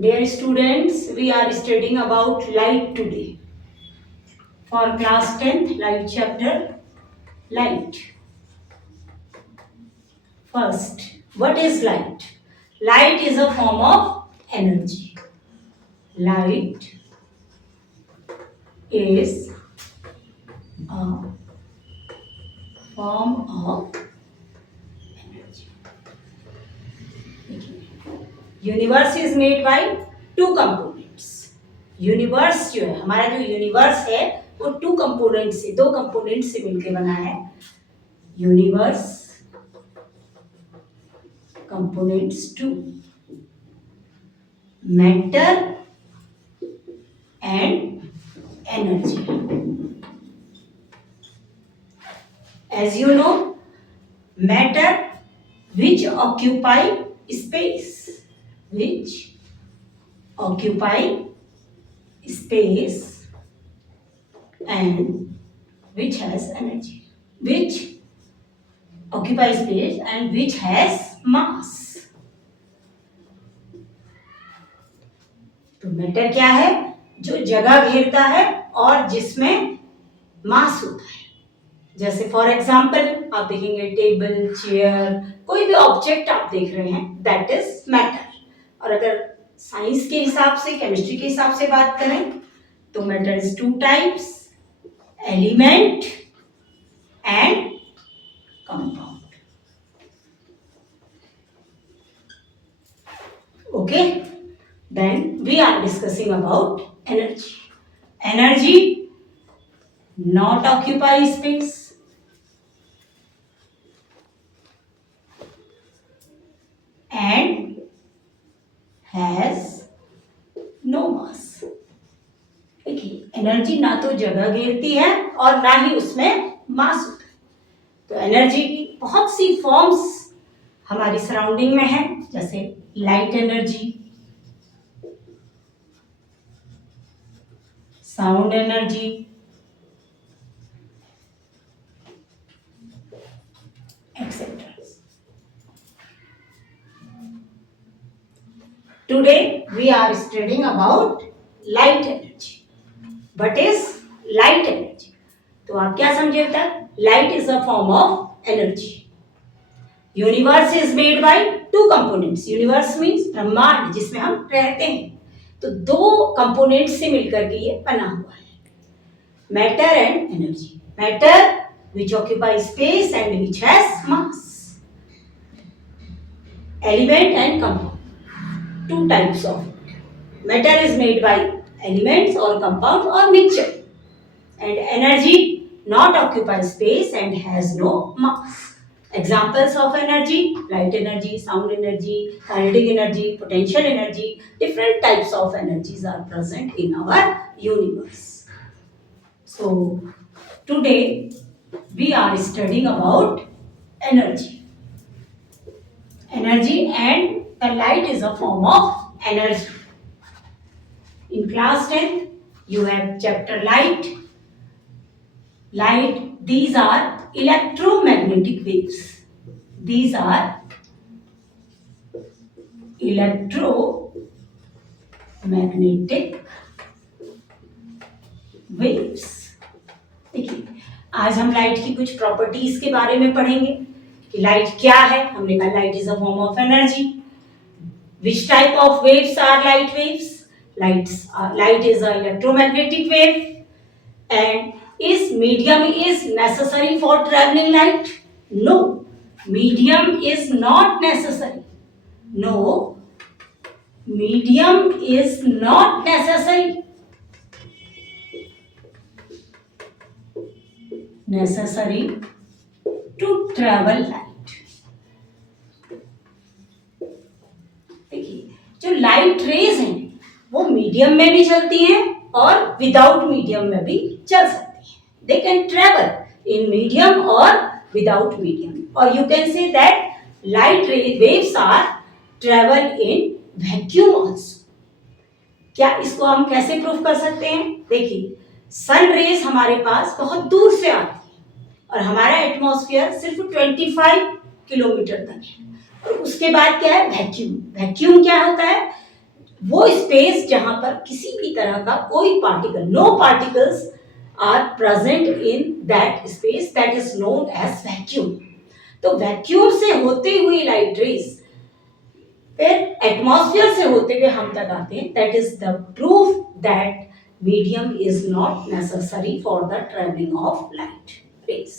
Dear students, we are studying about light today. For class 10th, light chapter, light. First, what is light? Light is a form of energy. Light is a form of energy. Universe is made by two components. Universe जो है, हमारा जो यूनिवर्स है वो to component से, दो कंपोनेंट से मिलकर बना है. Universe components two matter and energy. As you know, matter which occupy space, which occupy space and which has energy, which occupy space and which has mass. तो मैटर क्या है? जो जगह घेरता है और जिसमें मास होता है. जैसे फॉर एग्जाम्पल आप देखेंगे टेबल, चेयर, कोई भी ऑब्जेक्ट आप देख रहे हैं, दैट इज मैटर. और अगर साइंस के हिसाब से, केमिस्ट्री के हिसाब से बात करें तो matter is two types, element and compound. Okay, then we are discussing about energy. Energy not occupy space, and has no mass. देखिए, एनर्जी ना तो जगह घेरती है और ना ही उसमें मास होता है. तो एनर्जी की बहुत सी फॉर्म्स हमारी सराउंडिंग में है, जैसे light energy, sound energy, etc. Today we are studying about light energy. What is light energy? तो आप क्या समझे तक? Light is a form of energy. Universe is made by two components. Universe means ब्रह्मांड, जिसमें हम रहते हैं. तो दो कंपोनेंट से मिलकर के ये बना हुआ है. Matter and energy. Matter which occupies space and which has mass. Element and compound. Two types of it. Matter is made by elements or compounds or mixture. And energy not occupies space and has no mass. Examples of energy: light energy, sound energy, kinetic energy, potential energy. Different types of energies are present in our universe. So, today we are studying about energy. Energy, and the light is a form of energy. In class 10, you have chapter light. Light, these are electromagnetic waves. These are electromagnetic waves. देखिए, आज हम लाइट की कुछ प्रॉपर्टीज के बारे में पढ़ेंगे कि लाइट क्या है. हमने कहा light is a form of energy. Which type of waves are light waves? Light is a electromagnetic wave. And is medium is necessary for travelling light? No, medium is not necessary. No, medium is not necessary. necessary to travel light. देखिए, जो light rays हैं वो मीडियम में भी चलती हैं और without medium में भी चल सकती हैं. They can travel in medium और विदाउट मीडियम. और you can say that light waves are travel in vacuum also. क्या इसको हम कैसे प्रूफ कर सकते हैं? देखिए, सन रेज हमारे पास बहुत दूर से आती है और हमारा एटमॉस्फेयर सिर्फ 25 किलोमीटर तक है. और उसके बाद क्या है? वैक्यूम. वैक्यूम क्या होता है? वो स्पेस जहां पर किसी भी तरह का कोई particle, no particles are present in that space, that is known as vacuum. तो वैक्यूम से होते हुए लाइट रेज फिर एटमॉस्फेयर से होते हुए हम तक आते हैं, that is the proof that medium is not necessary for the travelling of light raise.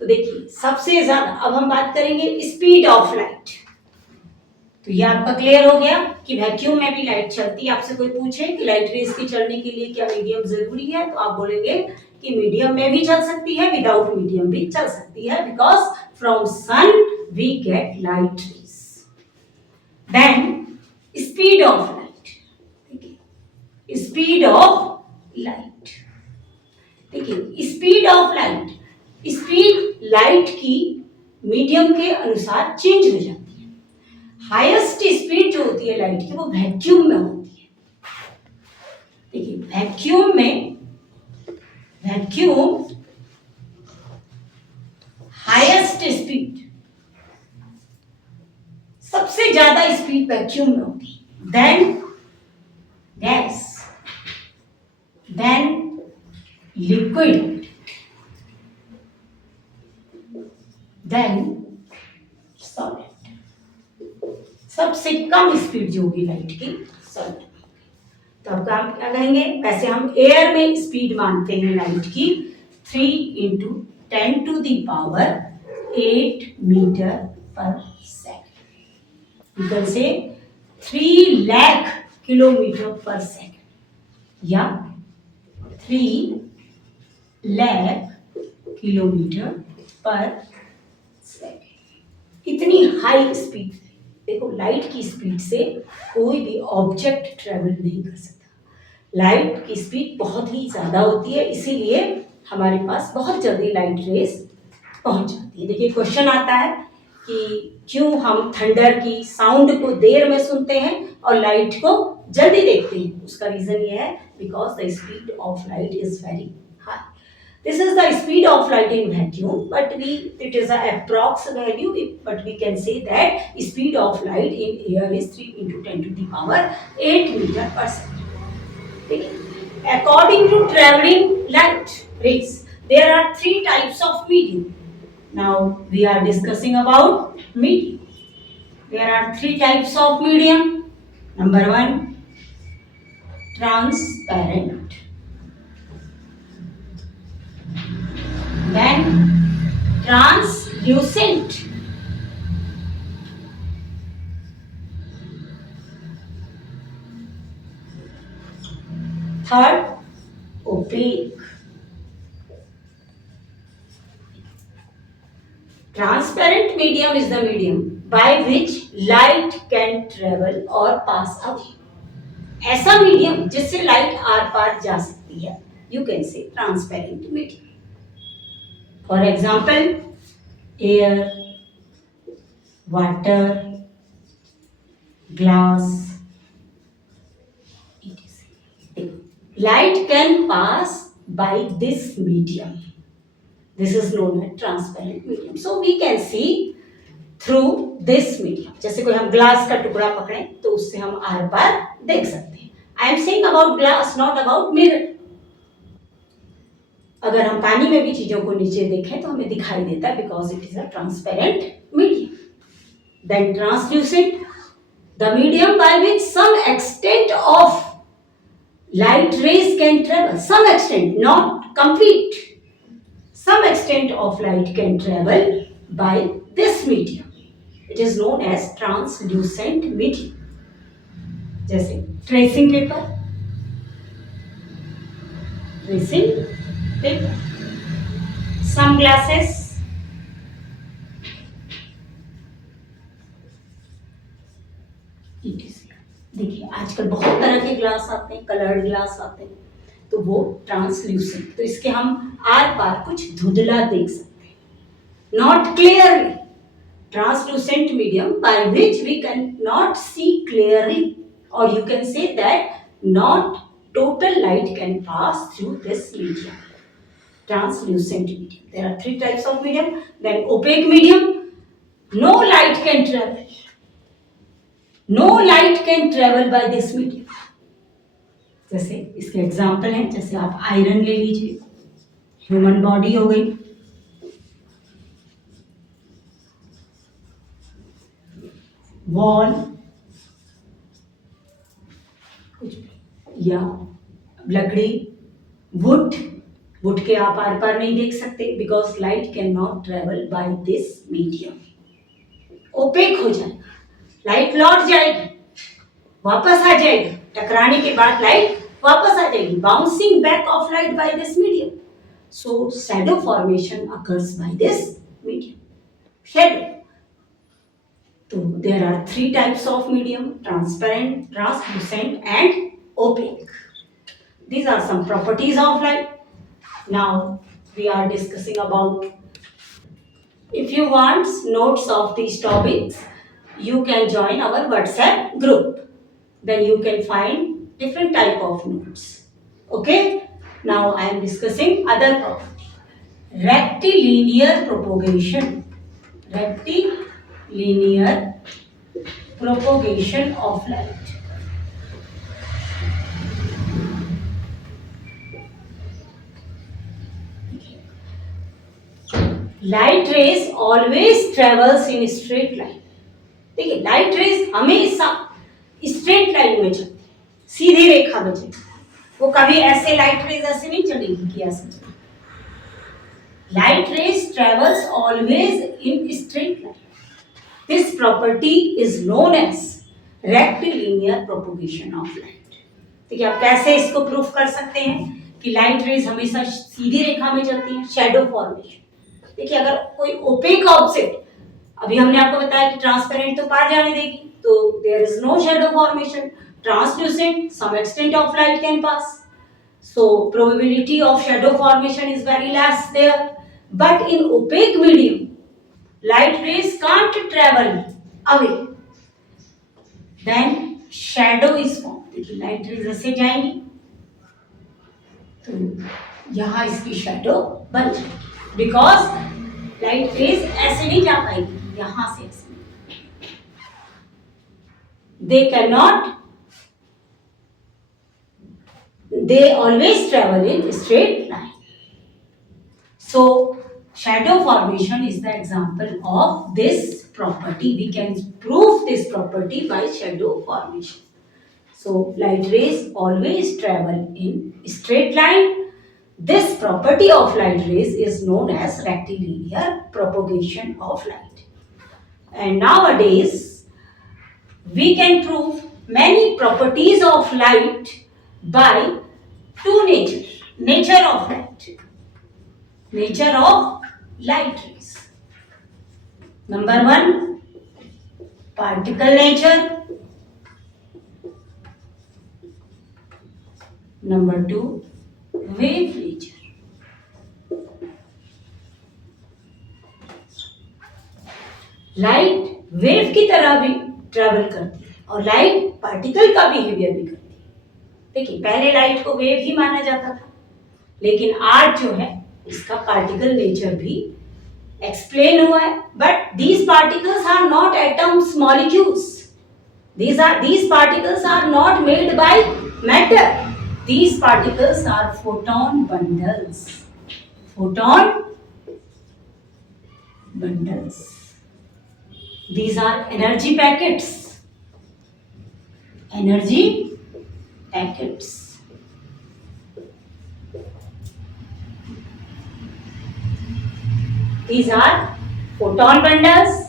तो देखिए सबसे ज्यादा अब हम बात करेंगे स्पीड ऑफ लाइट। तो ये आपका क्लियर हो गया कि वैक्यूम में भी लाइट चलती है। आपसे कोई पूछे कि लाइट रेज की चलने के लिए क्या मीडियम जरूरी है, तो आप बोलेंगे कि मीडियम में भी चल सकती है, विदाउट मीडियम भी चल सकती है, because from sun we get light rays. Then speed of light, speed of light, देखिए speed of light, speed light की मीडियम के अनुसार चेंज हो जाती है। हाईएस्ट स्पीड जो होती है लाइट की वो वैक्यूम में होती है। देखिए वैक्यूम में, वैक्यूम हाईएस्ट स्पीड, सबसे ज्यादा स्पीड वैक्यूम में होती है। Then gas, then liquid, then solid. सबसे कम स्पीड जो होगी लाइट की सॉलिड। तो अब हम क्या कहेंगे, वैसे हम एयर में स्पीड मानते हैं लाइट की 3 × 10⁸ मीटर पर सेकेंड। यू कैन से 3 लाख किलोमीटर पर सेकेंड या 3 लाख किलोमीटर पर सेकेंड। इतनी हाई स्पीड, देखो लाइट की स्पीड से कोई भी ऑब्जेक्ट ट्रेवल नहीं कर सकता। लाइट की स्पीड बहुत ही ज्यादा होती है, इसीलिए हमारे पास बहुत जल्दी लाइट रेज पहुंच जाती है। देखिए क्वेश्चन आता है कि क्यों हम थंडर की साउंड को देर में सुनते हैं और लाइट को जल्दी देखते हैं। उसका रीजन ये है because the speed of light is very high. This is the speed of light in vacuum, but it is a approx value, but we can say that speed of light in air is 3 × 10⁸ meter per second. According to traveling light rays, there are 3 types of medium. Now we are discussing about medium. There are 3 types of medium. Number 1, transparent. Then translucent. Third, opaque. Transparent medium is the medium by which light can travel or pass away. ऐसा मीडियम जिससे light are पार जा सकती है, you can से transparent medium. For example, air, water, glass, etc. Light can pass by this medium. This is known as transparent medium. So we can see through this medium. जैसे कोई हम ग्लास का टुकड़ा पकड़े तो उससे हम आर पार देख सकते हैं। I am saying about glass, not about mirror. अगर हम पानी में भी चीजों को नीचे देखें तो हमें दिखाई देता है because it is a transparent medium. Then translucent, the medium by which some extent of light rays can travel, some extent, not complete, some extent of light can travel by this medium, it is known as translucent medium. जैसे tracing paper, tracing paper, sunglasses, देखिए आजकल बहुत तरह के ग्लास आते हैं, coloured glass आते हैं, तो वो ट्रांसल्यूसेंट, तो इसके हम आर पार कुछ धुंधला देख सकते हैं, not clearly. Translucent medium by which we can not see clearly, और you can say that not total light can pass through this medium. Translucent medium. There are 3 types of medium. Then opaque medium, no light can travel. No light can travel by this medium. जैसे इसके एग्जाम्पल हैं, जैसे आप आयरन ले लीजिए, human body हो गई, वॉल, कुछ या लकड़ी, वुड, वुड के आप आर पार नहीं देख सकते because light can not travel by this medium. Opaque हो जाएगा, लाइट लौट जाएगी, वापस आ जाएगी, टकराने के बाद लाइट वापस आ जाएगी, bouncing back of light by this medium. So shadow formation occurs by this medium. Shadow, तो there are three types of medium: transparent, translucent and opaque. These are some properties of light. Now we are discussing about, if you want notes of these topics, you can join our WhatsApp group. Then you can find different type of notes. Okay, now I am discussing other property. Rectilinear propagation. Rectilinear propagation of light. Light rays always travels in straight line. देखिए, light rays हमेशा straight line में चलती, सीधी रेखा में चलती, वो कभी ऐसे light rays ऐसे नहीं चलेगी कि ऐसे चलेगी। Light rays travels always in straight line. This property is known as rectilinear propagation of light. देखिए, आप कैसे इसको प्रूफ कर सकते हैं कि लाइट रेज हमेशा सीधी रेखा में चलती है? Shadow formation. देखिए, अगर कोई ओपेक ऑब्जेक्ट, अभी हमने आपको बताया कि ट्रांसपेरेंट तो पार जाने देगी, तो there is no shadow formation. Translucent, some extent of light can pass, so probability of shadow formation is very less there. But in opaque medium, light rays can't travel away, then shadow is formed. देखिए, light rays ऐसे जाएंगी तो यहाँ इसकी शैडो बन जाएगी, because light rays ऐसे नहीं जा पाएगी, यहां से ऐसे they cannot, they always travel in straight line. So shadow formation is the example of this property. We can prove this property by shadow formation. So light rays always travel in straight line. This property of light rays is known as rectilinear propagation of light. And nowadays we can prove many properties of light by two nature of light. Nature of light rays. Number one, particle nature. Number two, wave nature. Light wave की तरह भी ट्रेवल करती है और light particle का बिहेवियर भी करती है। देखिए, पहले लाइट को वेव ही माना जाता था, लेकिन आज जो है इसका पार्टिकल नेचर भी एक्सप्लेन हुआ है। But these particles are not atoms, molecules. these particles are not made by matter. These particles are photon bundles. Photon bundles. These are energy packets. Energy packets. These are photon bundles.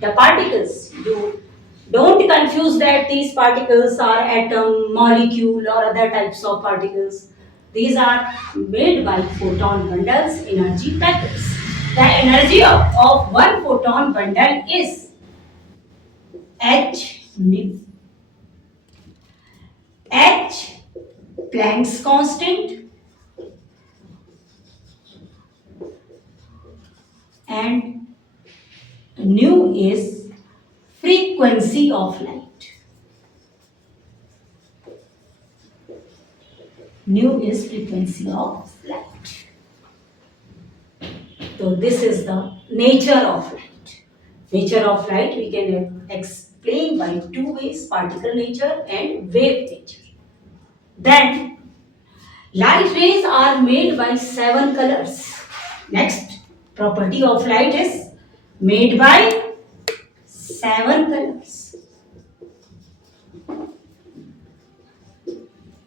The particles, you don't confuse that these particles are atom, molecule or other types of particles. These are made by photon bundles, energy packets. The energy of one photon bundle is h nu. H, Planck's constant, and nu is frequency of light. Nu is frequency of light. So this is the nature of light. Nature of light we can explained by two ways, particle nature and wave nature. Then light rays are made by 7 colors. Next property of light is made by 7 colors.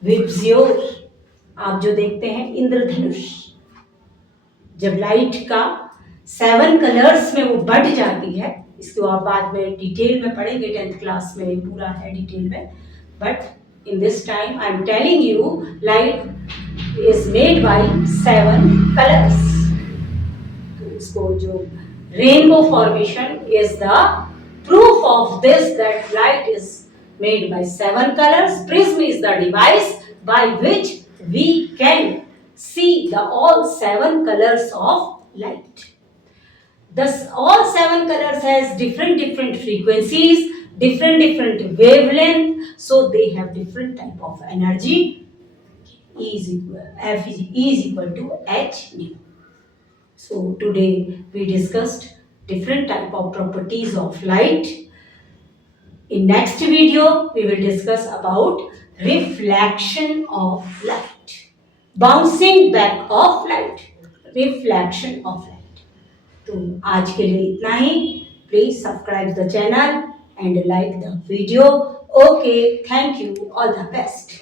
विब्जियोर, आप जो देखते हैं इंद्रधनुष, जब लाइट का 7 कलर्स में वो बढ़ जाती है, इसको आप बाद में डिटेल में पढ़ेंगे, 10th क्लास में पूरा है डिटेल में, but in this time I am telling you light is made by 7 कलर्स. तो इसको जो rainbow formation is the proof of this, that light is made by 7 colors. Prism is the device by which we can see the all 7 colors of light. Thus all 7 colors has different frequencies, different wavelength, so they have different type of energy. F is equal to h nu. So today we discussed different type of properties of light. In next video we will discuss about reflection of light, bouncing back of light, reflection of light. तो आज के लिए इतना ही. Please subscribe the channel and like the video. Okay, thank you. All the best.